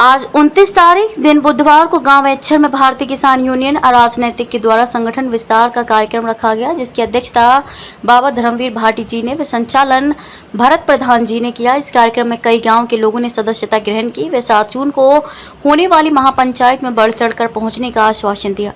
आज 29 तारीख दिन बुधवार को गांव एच्छर में भारतीय किसान यूनियन अराजनैतिक के द्वारा संगठन विस्तार का कार्यक्रम रखा गया, जिसकी अध्यक्षता बाबा धर्मवीर भाटी जी ने व संचालन भरत प्रधान जी ने किया। इस कार्यक्रम में कई गांव के लोगों ने सदस्यता ग्रहण की व 7 जून को होने वाली महापंचायत में बढ़ चढ़कर पहुंचने का आश्वासन दिया।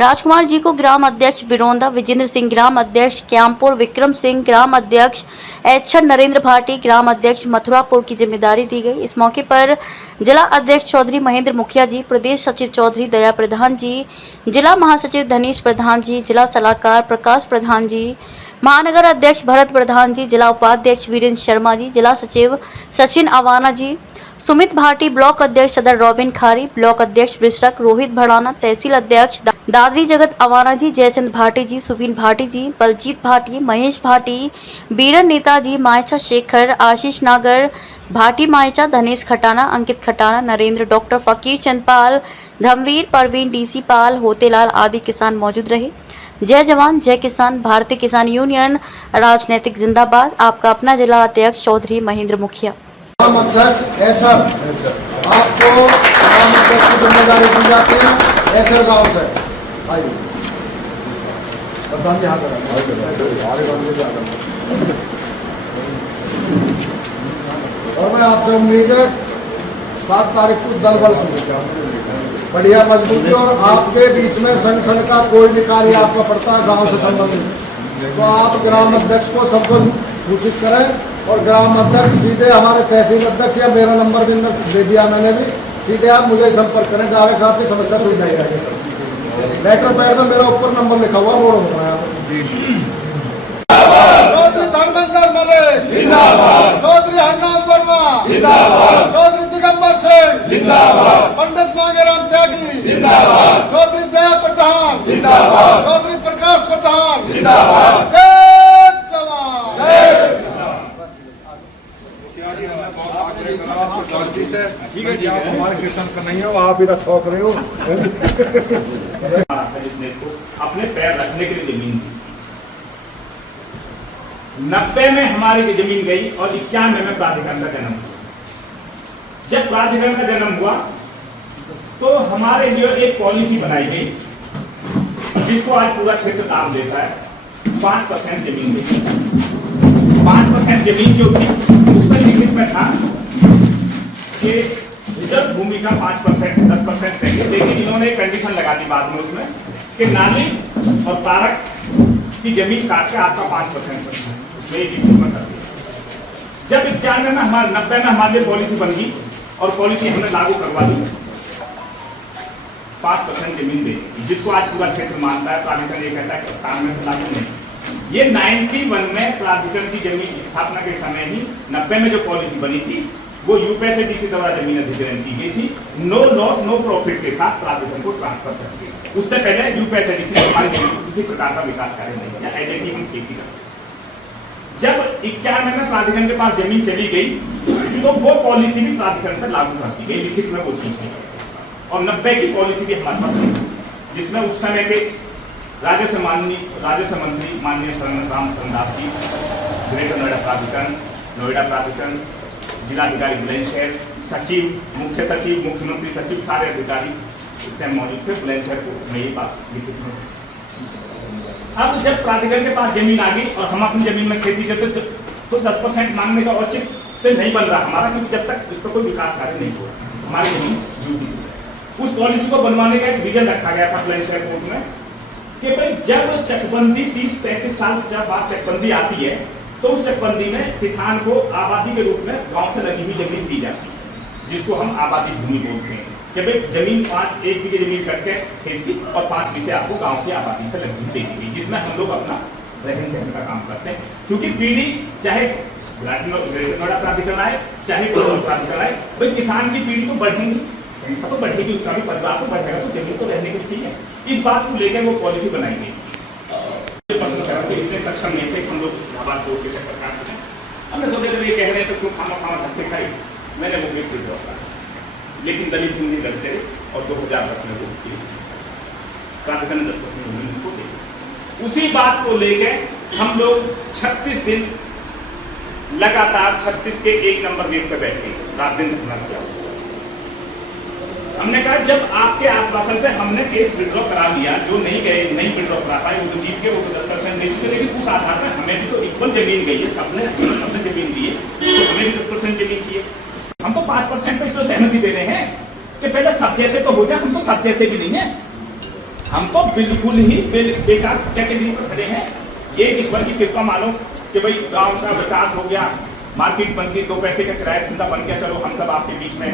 राजकुमार जी को ग्राम अध्यक्ष बिरोंदा, विजेंद्र सिंह ग्राम अध्यक्ष क्यामपुर, विक्रम सिंह ग्राम अध्यक्ष एच्छर, नरेंद्र भाटी ग्राम अध्यक्ष मथुरापुर की जिम्मेदारी दी गई। इस मौके पर जिला अध्यक्ष चौधरी महेंद्र मुखिया जी, प्रदेश सचिव चौधरी दया प्रधान जी, जिला महासचिव धनीश प्रधान जी, जिला सलाहकार प्रकाश प्रधान जी, महानगर अध्यक्ष भरत प्रधान जी, जिला उपाध्यक्ष वीरेंद्र शर्मा जी, जिला सचिव सचिन अवाना जी, सुमित भाटी, ब्लॉक अध्यक्ष सदर रॉबिन खारी, ब्लॉक अध्यक्ष वृषक रोहित भड़ाना, तहसील अध्यक्ष दादरी जगत अवाना जी, जयचंद भाटी जी, सुबीन भाटी जी, बलजीत भाटी, महेश भाटी, बीरन नेताजी, मायचा शेखर, आशीष नागर भाटी, मायचा, धनेश खटाना, अंकित खटाना, नरेंद्र, डॉक्टर फकीर चंदपाल, धर्मवीर, परवीन, डीसी पाल, होतेलाल आदि किसान मौजूद रहे। जय जवान जय किसान। भारतीय किसान यूनियन राजनीतिक जिंदाबाद। आपका अपना जिला अध्यक्ष चौधरी महेंद्र मुखिया। अध्यक्ष एच्छर, आपको ग्राम अध्यक्ष की जिम्मेदारी दी जाती है एच्छर गांव से। आइए प्रधान जी, यहाँ और मैं आपसे उम्मीद है 7 तारीख को दल बल से बढ़िया मजबूती और आपके बीच में संगठन का कोई भी कार्य आपका पड़ता है गांव से संबंधित, तो आप ग्राम अध्यक्ष को सबको सूचित करें और ग्राम अध्यक्ष सीधे हमारे तहसील अध्यक्ष या मेरा नंबर भी दे दिया मैंने भी, सीधे आप मुझे संपर्क करें, डायरेक्ट आपकी समस्या सुलझाई जाएगी। सर लेटर पैड में मेरा ऊपर नंबर लिखा हुआ, मोड़ हो रहा है। चौधरी धर्मेंद्र मलिक जिंदाबाद, चौधरी हरनाम वर्मा जिंदाबाद, चौधरी दिगंबर सिंह जिंदाबाद, पंडित मांगेराम त्यागी जिंदाबाद, चौधरी दया प्रधान जिंदाबाद, चौधरी प्रकाश प्रधान जिंदाबाद। जय जवान जय किसान। ठीक है जी, आप हमारे किसान का नहीं हो, आप इधर ठोक रहे हो। अपने पैर रखने के लिए जमीन थी। 90 में हमारी जमीन गई और 91 में प्राधिकरण का जन्म हुआ। जब प्राधिकरण का जन्म हुआ तो हमारे लिए एक पॉलिसी बनाई गई, जिसको आज पूरा क्षेत्र लाभ देता है। 5% जमीन दी। 5% जमीन जो थी उसमें लिखित में था कि रिजर्व भूमि का 5%, 10% चाहिए, लेकिन इन्होंने एक कंडीशन लगा दी बाद में उसमें कि नाली और पार्क की जमीन काट के आपका 5% कर दिया। जब 91 में हमारे 90 में हमारे पॉलिसी बन गई और पॉलिसी हमने लागू करवा दी, 5% जमीन दे, जिसको आज पूरा क्षेत्र मानता है। प्राधिकरण ये कहता है कि 97 से लागू नहीं। ये 91 में प्राधिकरण की जमीन स्थापना के समय ही 90 में जो पॉलिसी बनी थी वो यूपीएसएडीसी द्वारा जमीन अधिग्रहण की गई थी, नो लॉस नो प्रॉफिट के साथ प्राधिकरण को ट्रांसफर कर दिया। उससे पहले यूपीएसएडीसी हमारी किसी प्रकार का विकास कार्य नहीं किया, एज की हम खेती करते। जब 91 में प्राधिकरण के पास जमीन चली गई तो वो पॉलिसी भी प्राधिकरण पर लागू कर दी गई, लिखित में वो चीज थी। और 90 की पॉलिसी भी हमारे पास नहीं, जिसमें उस समय के राजस्व मंत्री माननीय राम दास जी, ग्रेटर नोएडा प्राधिकरण, नोएडा प्राधिकरण, जिलाधिकारी बुलंदशहर, सचिव, मुख्य सचिव, मुख्यमंत्री सचिव, सारे अधिकारी उस टाइम मौजूद थे। बुलंदशहर को मैं ये बात लिखित में। अब जब प्राधिकरण के पास जमीन आ गई और हम अपनी जमीन में खेती करते तो 10% मांगने का औचित्य नहीं बन रहा हमारा, क्योंकि जब तक इस पर कोई विकास कार्य नहीं हुआ हमारी जमीन ड्यूटी। उस पॉलिसी को बनवाने का एक विजन रखा गया था बुलंदशहर कोर्ट में कि भाई जब चकबंदी 30-35 साल जब बाद चकबंदी आती है तो उस चकबंदी में किसान को आबादी के रूप में गांव से लगी हुई जमीन दी जाती है, जिसको हम आबादी भूमि बोलते हैं। कि भाई जमीन 1 बीघे जमीन करके खेत की और 5 बीघे आपको गांव की आबादी से लगी हुई देगी, जिसमें हम लोग अपना रहन सहन का काम करते हैं। क्योंकि पीढ़ी चाहे नोएडा प्राधिकरण आए चाहे प्राधिकरण आए, भाई किसान की पीढ़ी तो बढ़ेगी, संख्या तो बढ़ेगी, उसका भी परिवार तो बढ़ेगा, तो जमीन तो रहने के लिए चाहिए। इस बात को लेकर वो पॉलिसी बनाई गई। इतने सक्षम नहीं थे हम लोग बात को के चक्कर काटते हैं। हमने सोचा जब ये कह रहे हैं तो क्यों खामा धक्के खाई, मैंने वो केस विड्रॉ करा, लेकिन दलीप सिंह जी लड़ते और 2010 में वो केस प्राधिकरण ने 10% जमीन उसको दे दी। उसी बात को लेकर हम लोग 36 दिन लगातार 36 के 1 नंबर गेट पे बैठे, रात दिन धरना किया। हमने कहा जब आपके आश्वासन पे हमने केस विड्रॉ करा लिया, जो नहीं विड्रॉ करा पाए वो तो जीत के, वो तो 10% नहीं चुके, लेकिन उस आधार पर हमें भी तो इक्वल जमीन गई है, सबने जमीन दी है, तो हमें भी 10% जमीन चाहिए। हम तो 5% पे इसमें सहमति दे रहे हैं कि पहले सब जैसे तो हो जाए, हम तो सब जैसे भी नहीं है, हम तो बिल्कुल ही बेकार कैटेगरी पर खड़े हैं। ये ईश्वर की कृपा मानो कि भाई गांव का विकास हो गया, मार्केट बन गई, 2 पैसे का किराया धंधा बन गया, चलो हम सब आपके बीच में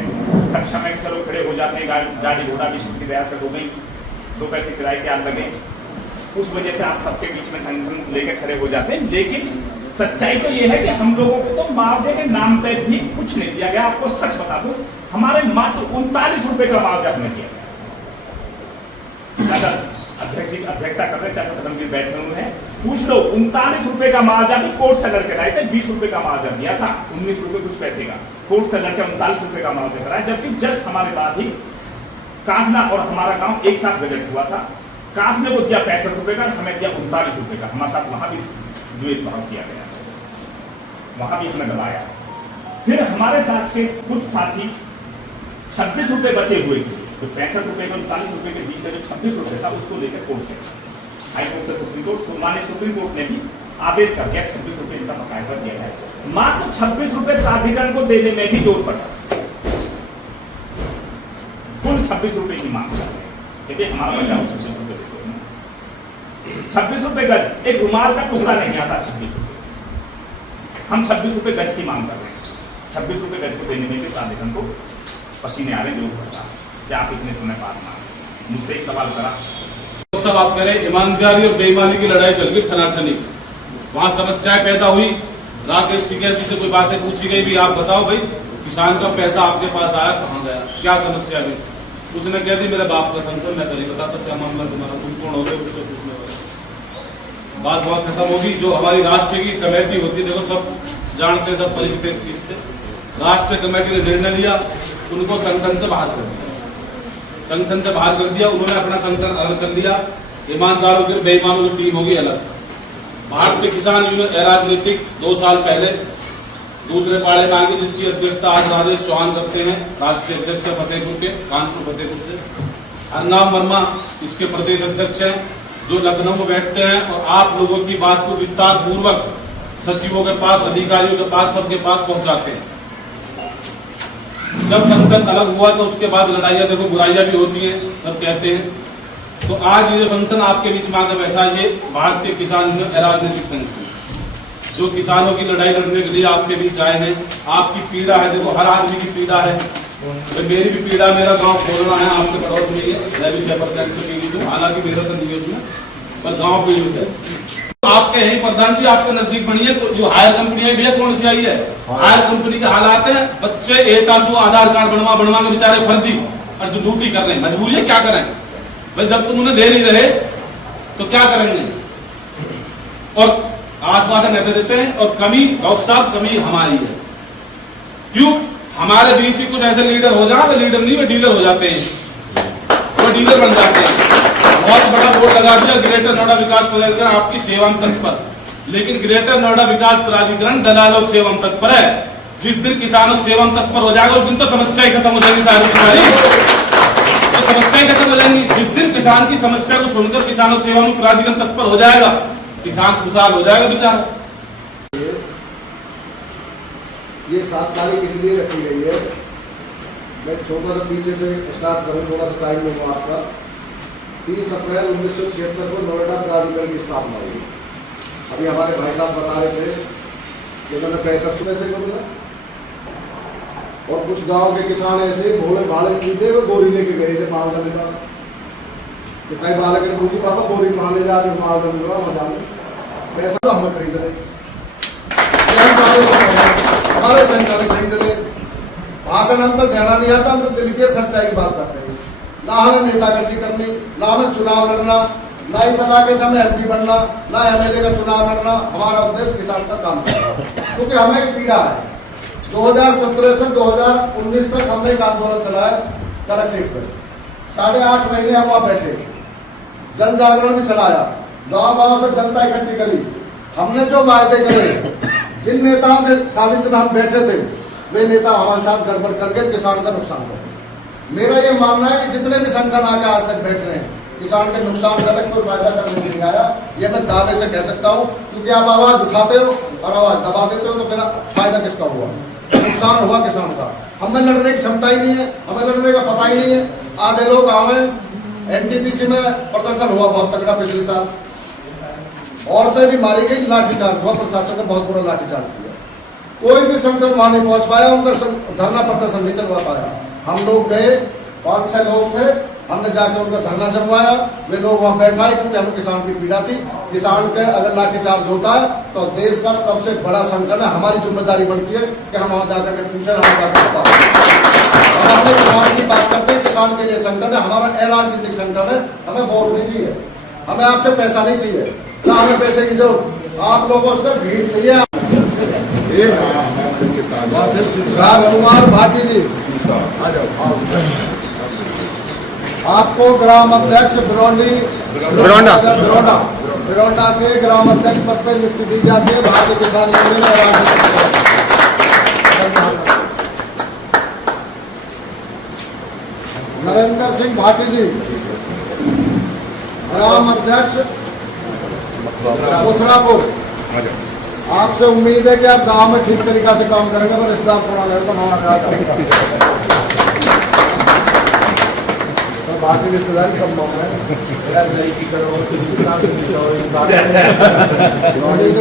सक्षम है, चलो खड़े हो जाते हैं, गाड़ी घोड़ा भी की दया से हो गई, 2 पैसे किराए के याद लगे, उस वजह से आप सबके बीच में संगठन लेकर खड़े हो जाते हैं। लेकिन सच्चाई तो ये है कि हम लोगों को तो मुआवजे के नाम पे भी कुछ नहीं दिया गया। आपको सच बता दूं, हमारे मात्र 39 रुपए का मुआवजा हमें दिया गया। अध्यक्षता कर रहे चाचा धर्मवीर बैठे हुए हैं, पूछ लो, 39 रुपए का मुआवजा भी कोर्ट से लड़के लाए थे। 20 रुपए का मुआवजा दिया था, 19 रुपए कुछ पैसे का, कोर्ट से लड़के 39 रुपए का मुआवजा कराया। जबकि जस्ट हमारे बाद ही कासना और हमारा गांव एक साथ बजट हुआ था, कासने को दिया 65 रुपए का, हमें दिया 39 रुपए का। हमारे साथ वहां भी द्वेष भाव किया गया, वहां भी हमें दबाया। फिर हमारे साथ के कुछ साथी 26 रुपए बचे हुए थे, तो 65 रुपए और 39 रुपए के बीच में जो 26 रुपए था उसको लेकर कोर्ट गए, हाई कोर्ट से सुप्रीम कोर्ट, माननीय सुप्रीम कोर्ट ने भी आदेश कर दिया 26 रुपए इनका बकायदा दिया जाए। मात्र 26 रुपए प्राधिकरण को देने में भी जोर पड़ा, कुल 26 रुपए की मांग कर रहे हैं, हमारा बचाव 26 रुपए, 26 रुपए गज, एक रुमाल का टुकड़ा नहीं आता 26 रुपए, हम 26 रुपए गज की मांग कर रहे हैं। 26 रुपए गज को देने में भी प्राधिकरण को पसीने आ रहे जो पड़ता, क्या आप इतने समय बाद मांग। मुझसे एक सवाल करा, सब आप करें, ईमानदारी और बेईमानी की लड़ाई चल गई ठनाठनी, वहां समस्याएं पैदा हुई। राकेश टिकैती से कोई बातें पूछी गई भी, आप बताओ भाई किसान का पैसा आपके पास आया कहाँ गया, क्या समस्या हुई? उसने कह दी मेरे बाप का संकट, मैं तो नहीं बताता क्या मामला तुम्हारा, तुम कौन हो गए उससे पूछने वाले। बात बहुत खत्म होगी। जो हमारी राष्ट्र की कमेटी होती है, देखो सब जानते हैं, सब परिचित इस चीज से, राष्ट्रीय कमेटी ने निर्णय लिया, उनको संगठन से बाहर कर दिया, संगठन से बाहर कर दिया, उन्होंने अपना संगठन अलग कर लिया, ईमानदारों की बेईमानों की टीम होगी अलग। भारतीय किसान यूनियन अराजनीतिक 2 साल पहले दूसरे पाड़े में आगे, जिसकी अध्यक्षता आज राजेश चौहान करते हैं, राष्ट्रीय अध्यक्ष फतेहपुर के, कानपुर फतेहपुर से। अर्नाब वर्मा इसके प्रदेश अध्यक्ष हैं, जो लखनऊ में बैठते हैं और आप लोगों की बात को विस्तार पूर्वक सचिवों के पास, अधिकारियों के पास, सबके पास पहुंचाते हैं। जब संगठन अलग हुआ तो उसके बाद लड़ाइयाँ, देखो बुराइयां भी होती हैं, सब कहते हैं। तो आज ये जो संगठन आपके बीच में आकर बैठा है, ये भारतीय किसान यूनियन अराजनीतिक संगठन, जो किसानों की लड़ाई लड़ने के लिए आपके बीच आए हैं। आपकी पीड़ा है, देखो हर आदमी की पीड़ा है, तो मेरी भी पीड़ा, मेरा गांव खोलना है, आपके पड़ोस में ही है, मैं भी 6% से पीड़ित हूँ, हालांकि मेरा तो नहीं है उसमें, पर गाँव पीड़ित है। आपके यही प्रधान जी आपके नजदीक बनी है, जो हायर कंपनी है, भैया कौन सी आई है? हायर कंपनी के हालात है, बच्चे एटासू आधार कार्ड बनवा के बेचारे फर्जी और जो ड्यूटी कर रहे हैं, मजबूरी है, क्या करें भाई, जब तुम उन्हें दे नहीं रहे तो क्या करेंगे? और आश्वासन ऐसे देते हैं, और कमी डॉक्टर साहब, कमी हमारी है। क्यों? हमारे बीच ही कुछ ऐसे लीडर हो जाए, लीडर नहीं वे डीलर हो जाते हैं, वो डीलर बन जाते हैं। बहुत बड़ा बोर्ड लगा दिया, ग्रेटर नोएडा विकास प्राधिकरण आपकी सेवाम तत्पर, लेकिन ग्रेटर नोएडा विकास प्राधिकरण दलालों सेवाम तत्पर है। जिस दिन किसानों सेवाम तत्पर हो जाएगा उस दिन तो समस्या खत्म हो जाएगी, सारी तो समस्याएं खत्म हो जाएंगी। जिस दिन किसान की समस्या को सुनकर किसानों सेवा प्राधिकरण तत्पर हो जाएगा, किसान खुशहाल हो जाएगा बेचारा। ये 7 तारीख इसलिए रखी गई है, मैं छोटा सा पीछे से स्टार्ट करूँ, थोड़ा सा टाइम लूँगा आपका। 30 अप्रैल 1976 को नोएडा प्राधिकरण की स्थापना हुई। अभी हमारे भाई साहब बता रहे थे कि मैंने 65 रुपये से करूँगा, और कुछ गांव के किसान ऐसे भोले भाले सीधे वो बोरी लेके गए थे माल जाने का। तो कई बालक ने पूछी, पापा बोरी कहाँ ले जा रहे, माल जाने का वहाँ जाने, पैसा तो हमें खरीद रहे, हमारे सेंटर में खरीद रहे। भाषण हम पे देना नहीं आता, हम तो दिल की सच्चाई की बात करते हैं। ना हमें नेतागिरी करनी, ना हमें चुनाव लड़ना, ना इस इलाके से हमें एमपी बनना, ना एमएलए का चुनाव लड़ना। हमारा उद्देश्य किसान का काम करना, क्योंकि हमें एक पीड़ा है। 2017 से 2019 तक हमने एक आंदोलन चलाया कलेक्ट्रेट पर, 8.5 महीने हम वहाँ बैठे, जन जागरण भी चलाया, गाँव से जनता इकट्ठी करी। हमने जो वायदे करे, जिन नेताओं के सानिध्य में हम बैठे थे, वे नेता हमारे साथ गड़बड़ करके किसान का नुकसान कर। मेरा ये मानना है कि जितने भी संगठन आके आज तक बैठ रहे हैं, किसान के नुकसान से अलग कोई फायदा करने नहीं आया, ये मैं दावे से कह सकता हूँ। क्योंकि आप आवाज उठाते हो और आवाज दबा देते हो, तो मेरा फायदा किसका हुआ? नुकसान हुआ किसान का। हमें लड़ने की क्षमता ही नहीं है, हमें लड़ने का पता ही नहीं है। आधे लोग आवे, एनटीपीसी में प्रदर्शन हुआ बहुत तगड़ा पिछले साल, औरतें भी मारी गई, लाठीचार्ज हुआ, प्रशासन ने बहुत बुरा लाठीचार्ज किया। कोई भी संगठन वहां नहीं पहुंच पाया, उनका धरना प्रदर्शन नहीं चलवा पाया। हम लोग गए, 5-6 लोग थे, हमने जाके उनका धरना जमवाया। वे लोग वहां बैठाए क्योंकि हमें किसान की पीड़ा थी। किसान के अगर लाठीचार्ज होता है तो देश का सबसे बड़ा संगठन है, हमारी जिम्मेदारी बनती है कि हम वहां जाकर के पूछे, हम जाकर हम अपने किसान की बात करते हैं। किसान के लिए संगठन है, हमारा अराजनीतिक संगठन है। हमें वोट नहीं चाहिए, हमें आपसे पैसा नहीं चाहिए, ना हमें पैसे की जरूरत, आप लोगों से भीड़ चाहिए। राजकुमार भाटी जी, आ जाओ। आपको ग्राम अध्यक्ष बिरोंडा के ग्राम अध्यक्ष पद पर नियुक्ति दी जाती है भारतीय किसान यूनियन और नरेंद्र सिंह भाटी जी, ग्राम अध्यक्ष मथुरापुर। आपसे उम्मीद है कि आप गांव में ठीक तरीका से काम करेंगे, पर रिश्तेदार तो बाकी रिश्तेदारी कम मांग रहे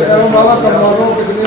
करो बाबा, कम मांगो, किसी ने